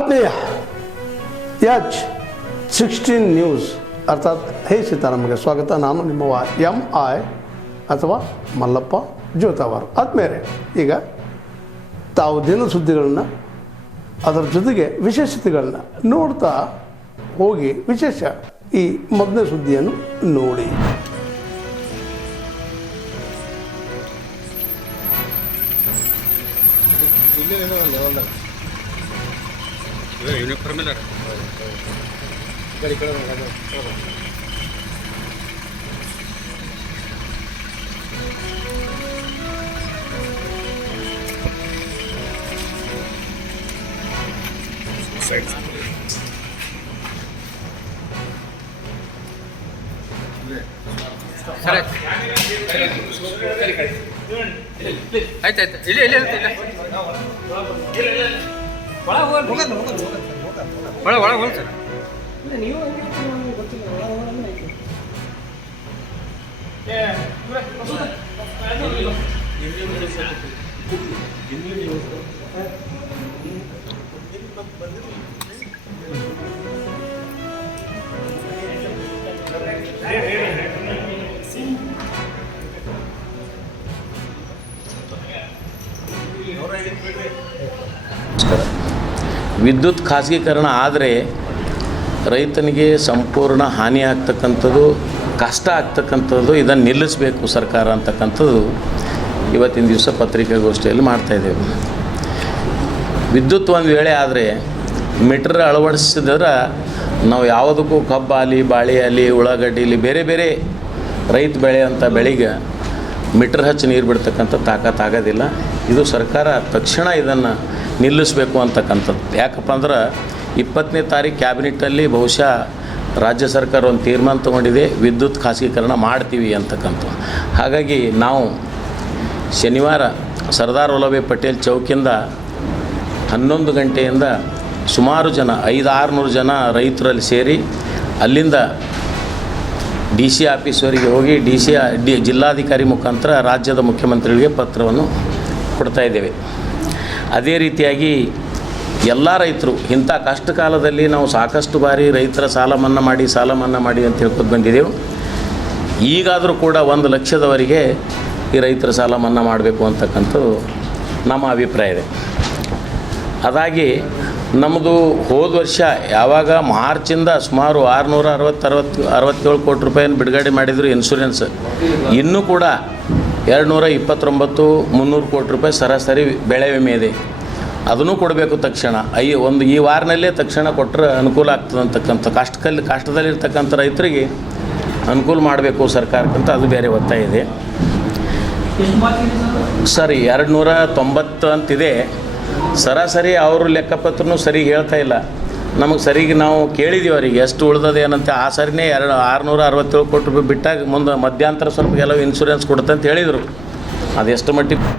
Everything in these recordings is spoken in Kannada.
ಆತ್ಮೀಯ H16 ನ್ಯೂಸ್ ಅರ್ಥಾತ್ ಹೇ ಸೀತಾರಾಮಗೆ ಸ್ವಾಗತ. ನಾನು ನಿಮ್ಮವ MI ಅಥವಾ ಮಲ್ಲಪ್ಪ ಜೋತಾವಾರ್. ಆದ್ಮೇಲೆ ಈಗ ತಾವು ದಿನ ಸುದ್ದಿಗಳನ್ನ ಅದರ ಜೊತೆಗೆ ವಿಶೇಷತೆಗಳನ್ನ ನೋಡ್ತಾ ಹೋಗಿ ವಿಶೇಷ ಈ ಮೊದಲನೇ ಸುದ್ದಿಯನ್ನು ನೋಡಿ. ಆಯ್ತಾಯ್ತು ಇಲ್ಲಿ ಇಲ್ಲಿ ಒಳ ಒಳ ಹೋಗಿ ಸರ್. ವಿದ್ಯುತ್ ಖಾಸಗೀಕರಣ ಆದರೆ ರೈತನಿಗೆ ಸಂಪೂರ್ಣ ಹಾನಿ ಆಗ್ತಕ್ಕಂಥದ್ದು, ಕಷ್ಟ ಆಗ್ತಕ್ಕಂಥದ್ದು, ಇದನ್ನು ನಿಲ್ಲಿಸಬೇಕು ಸರ್ಕಾರ ಅಂತಕ್ಕಂಥದ್ದು ಇವತ್ತಿನ ದಿವಸ ಪತ್ರಿಕಾಗೋಷ್ಠಿಯಲ್ಲಿ ಮಾಡ್ತಾಯಿದ್ದೇವೆ. ವಿದ್ಯುತ್ ಒಂದು ವೇಳೆ ಆದರೆ ಮೀಟರ್ ಅಳವಡಿಸಿದ್ರೆ ನಾವು ಯಾವುದಕ್ಕೂ ಕಬ್ಬಾಲಿ, ಬಾಳೆ ಆಲಿ, ಉಳ್ಳಾಗಡ್ಡಿಲಿ ಬೇರೆ ಬೇರೆ ರೈತ ಬೆಳೆಯಂಥ ಬೆಳೆಗೆ ಮೀಟರ್ ಹಚ್ಚಿ ನೀರು ಬಿಡ್ತಕ್ಕಂಥ ತಾಕತ್ತಾಗೋದಿಲ್ಲ. ಇದು ಸರ್ಕಾರ ತಕ್ಷಣ ಇದನ್ನು ನಿಲ್ಲಿಸಬೇಕು ಅಂತಕ್ಕಂಥದ್ದು. ಯಾಕಪ್ಪ ಅಂದ್ರೆ 20ನೇ ತಾರೀಕು ಕ್ಯಾಬಿನೆಟ್ಟಲ್ಲಿ ಬಹುಶಃ ರಾಜ್ಯ ಸರ್ಕಾರ ಒಂದು ತೀರ್ಮಾನ ತೊಗೊಂಡಿದೆ, ವಿದ್ಯುತ್ ಖಾಸಗೀಕರಣ ಮಾಡ್ತೀವಿ ಅಂತಕ್ಕಂಥ. ಹಾಗಾಗಿ ನಾವು ಶನಿವಾರ ಸರ್ದಾರ್ ವಲ್ಲಭಭಾಯಿ ಪಟೇಲ್ ಚೌಕಿಂದ 11 ಗಂಟೆಯಿಂದ ಸುಮಾರು ಜನ 500-600 ಜನ ರೈತರಲ್ಲಿ ಸೇರಿ ಅಲ್ಲಿಂದ DC ಆಫೀಸ್ವರೆಗೆ ಹೋಗಿ ಜಿಲ್ಲಾಧಿಕಾರಿ ಮುಖಾಂತರ ರಾಜ್ಯದ ಮುಖ್ಯಮಂತ್ರಿಗಳಿಗೆ ಪತ್ರವನ್ನು ಕೊಡ್ತಾಯಿದ್ದೇವೆ. ಅದೇ ರೀತಿಯಾಗಿ ಎಲ್ಲ ರೈತರು ಇಂಥ ಕಷ್ಟ ಕಾಲದಲ್ಲಿ ನಾವು ಸಾಕಷ್ಟು ಬಾರಿ ರೈತರ ಸಾಲ ಮನ್ನಾ ಮಾಡಿ ಅಂತ ಹೇಳ್ಕೊಂಡು ಬಂದಿದ್ದೆವು. ಈಗಾದರೂ ಕೂಡ 1 ಲಕ್ಷದವರೆಗೆ ಈ ರೈತರ ಸಾಲ ಮನ್ನಾ ಮಾಡಬೇಕು ಅಂತಕ್ಕಂಥದ್ದು ನಮ್ಮ ಅಭಿಪ್ರಾಯ ಇದೆ. ಅದಾಗಿ ನಮ್ಮದು ಹೋದ ವರ್ಷ ಯಾವಾಗ ಮಾರ್ಚಿಂದ ಸುಮಾರು 667 ಕೋಟಿ ರೂಪಾಯಿಯನ್ನು ಬಿಡುಗಡೆ ಮಾಡಿದರು ಇನ್ಶೂರೆನ್ಸ್. ಇನ್ನೂ ಕೂಡ 229,300 ಕೋಟಿ ರೂಪಾಯಿ ಸರಾಸರಿ ಬೆಳೆ ವಿಮೆ ಇದೆ. ಅದನ್ನು ಕೊಡಬೇಕು ತಕ್ಷಣ. ಈ ವಾರನಲ್ಲೇ ತಕ್ಷಣ ಕೊಟ್ಟರೆ ಅನುಕೂಲ ಆಗ್ತದೆ ಅಂತಕ್ಕಂಥ ಕಷ್ಟದಲ್ಲಿರ್ತಕ್ಕಂಥ ರೈತರಿಗೆ ಅನುಕೂಲ ಮಾಡಬೇಕು ಸರ್ಕಾರಕ್ಕಂತ ಅದು ಬೇರೆ ಒತ್ತಾಯ ಇದೆ. ಸರಿ 290 ಅಂತಿದೆ ಸರಾಸರಿ. ಅವರು ಲೆಕ್ಕಪತ್ರನೂ ಸರಿಗೆ ಹೇಳ್ತಾ ಇಲ್ಲ ನಮಗೆ. ಸರಿಗೆ ನಾವು ಕೇಳಿದ್ದೀವಿ ಅವರಿಗೆ ಎಷ್ಟು ಉಳ್ದದೆ ಏನಂತ. ಆ ಸರಿನೇ 667 ಕೋಟಿ ರೂಪಾಯಿ ಬಿಟ್ಟಾಗ ಮುಂದೆ ಮಧ್ಯಂತರ ಸ್ವಲ್ಪ ಕೆಲವು ಇನ್ಶೂರೆನ್ಸ್ ಕೊಡುತ್ತೆ ಅಂತ ಹೇಳಿದರು. ಅದೆಷ್ಟು ಮಟ್ಟಿಗೆ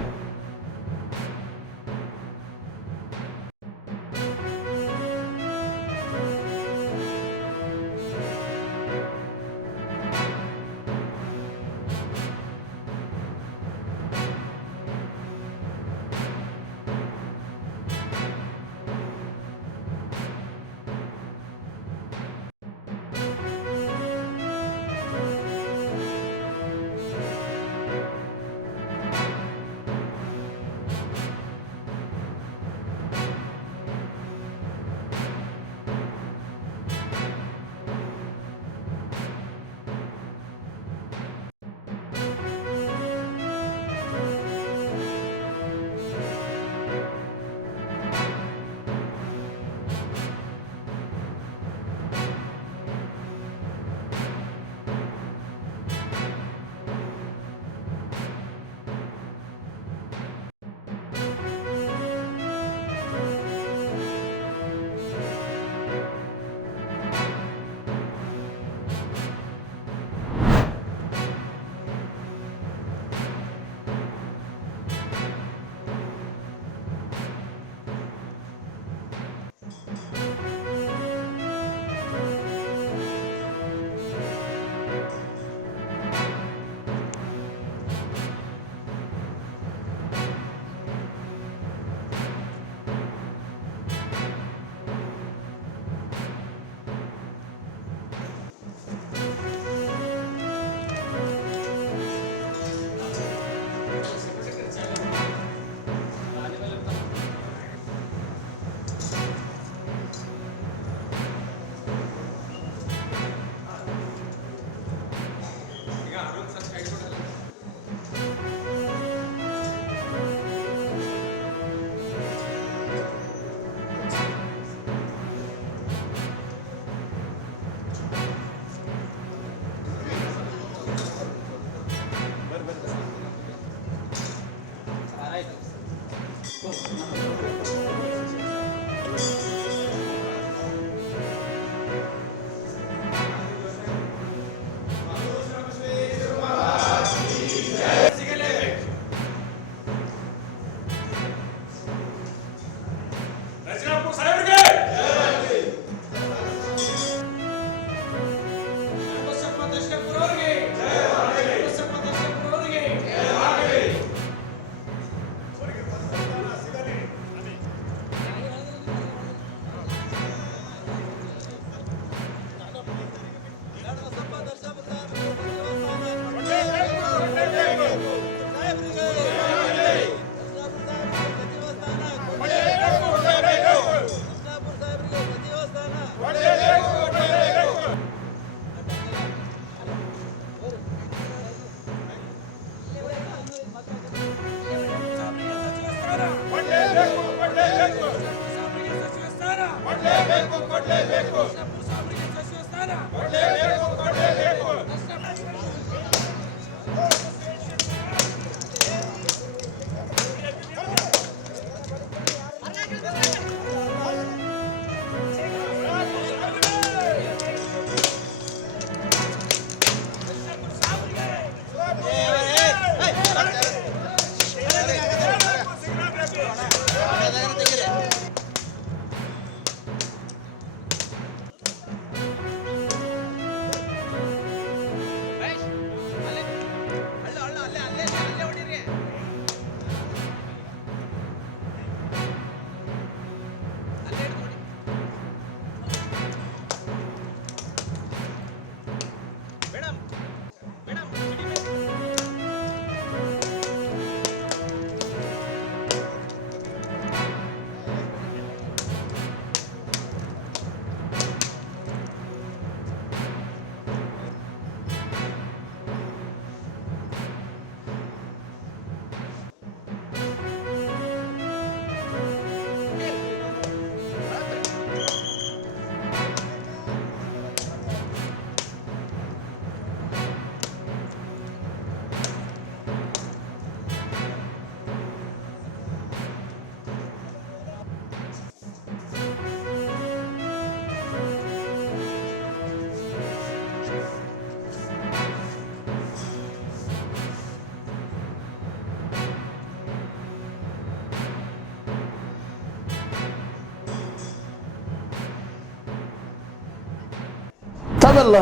ತಾವೆಲ್ಲ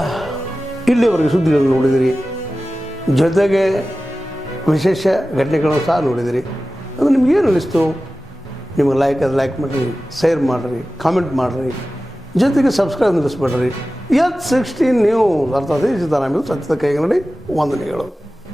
ಇಲ್ಲಿವರೆಗೆ ಸುದ್ದಿಗಳನ್ನು ನೋಡಿದಿರಿ, ಜೊತೆಗೆ ವಿಶೇಷ ಘಟನೆಗಳನ್ನು ಸಹ ನೋಡಿದಿರಿ. ಅದು ನಿಮ್ಗೇನು ಅನ್ನಿಸ್ತು? ನಿಮಗೆ ಲೈಕ್ ಮಾಡಿರಿ, ಶೇರ್ ಮಾಡಿರಿ, ಕಾಮೆಂಟ್ ಮಾಡಿರಿ, ಜೊತೆಗೆ ಸಬ್ಸ್ಕ್ರೈಬ್ ನಿಲ್ಲಿಸ್ಬೇಡ್ರಿ. H16 ನ್ಯೂಸ್ ಅರ್ಥಾತ್ ಸೀತಾರಾಮ್ ಸತ್ಯದ ಕೈಗನ್ನಡಿ ವಂದನೆಗಳು.